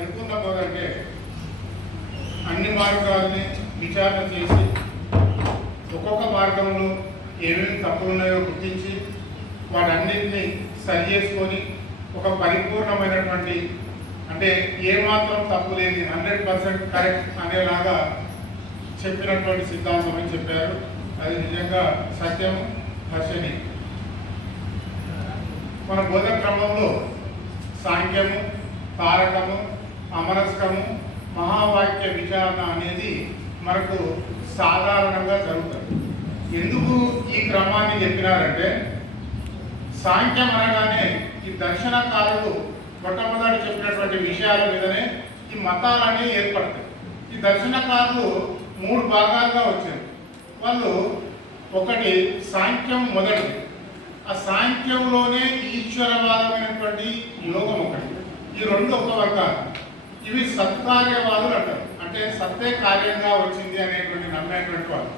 పరిపూర్ణ బోధ అంటే అన్ని మార్గాలని విచారణ చేసి ఒక్కొక్క మార్గంలో ఏమేమి తప్పులు ఉన్నాయో గుర్తించి వాటన్నింటినీ సరి చేసుకొని ఒక పరిపూర్ణమైనటువంటి అంటే ఏమాత్రం తప్పు లేని 100% కరెక్ట్ అనేలాగా చెప్పినటువంటి సిద్ధాంతం అని చెప్పారు. అది నిజంగా సత్యము హర్షణి. మన బోధ క్రమంలో సాంఖ్యము, తారకము, అమరస్కము, మహావాక్య విచారణ అనేది మనకు సాధారణంగా జరుగుతుంది. ఎందుకు ఈ క్రమాన్ని చెప్పినారంటే సాంఖ్యం అనగానే ఈ దర్శనకారులు మొట్టమొదటి చెప్పినటువంటి విషయాల మీదనే ఈ మతాలన్నీ ఏర్పడతాయి. ఈ దర్శనకారులు 3 భాగాలుగా వచ్చారు. వాళ్ళు ఒకటి సాంఖ్యం మొదటిది. ఆ సాంఖ్యంలోనే ఈశ్వరవాదమైనటువంటి యోగం ఒకటి. ఈ 2 ఒక వర్గాలు. ఇవి సత్కార్యవాదులు అంటారు. అంటే సత్తే కార్యంగా వచ్చింది అనేటువంటి నమ్మేటువంటి వాళ్ళు.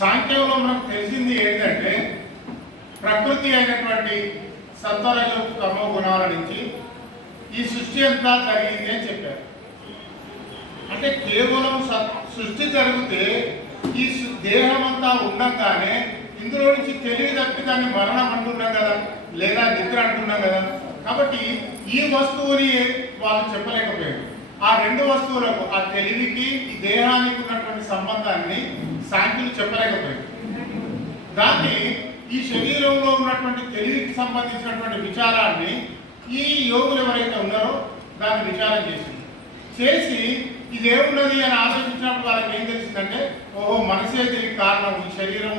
సాంఖ్యంలో మనకు తెలిసింది ఏంటంటే ప్రకృతి అయినటువంటి సత్వరజ తమో గుణాల నుంచి ఈ సృష్టి అంతా జరిగింది అని చెప్పారు. అంటే కేవలం సృష్టి జరిగితే ఈ దేహం అంతా ఉండగానే ఇందులో నుంచి తెలివి తప్పి దాన్ని మరణం అంటున్నాం కదా, లేదా నిద్ర అంటున్నాం కదా. కాబట్టి ఈ వస్తువుని వాళ్ళు చెప్పలేకపోయారు. ఆ 2 వస్తువులకు ఆ తెలివికి ఈ దేహానికి ఉన్నటువంటి సంబంధాన్ని సాంఖ్యులు చెప్పలేకపోయారు. దాన్ని ఈ శరీరంలో ఉన్నటువంటి తెలివికి సంబంధించినటువంటి విచారాన్ని ఈ యోగులు ఎవరైతే ఉన్నారో దాన్ని విచారం చేసి ఇదేమున్నది అని ఆలోచించినప్పుడు వాళ్ళకి ఏం తెలిసిందంటే ఓహో మనసే దీనికి కారణం, ఈ శరీరం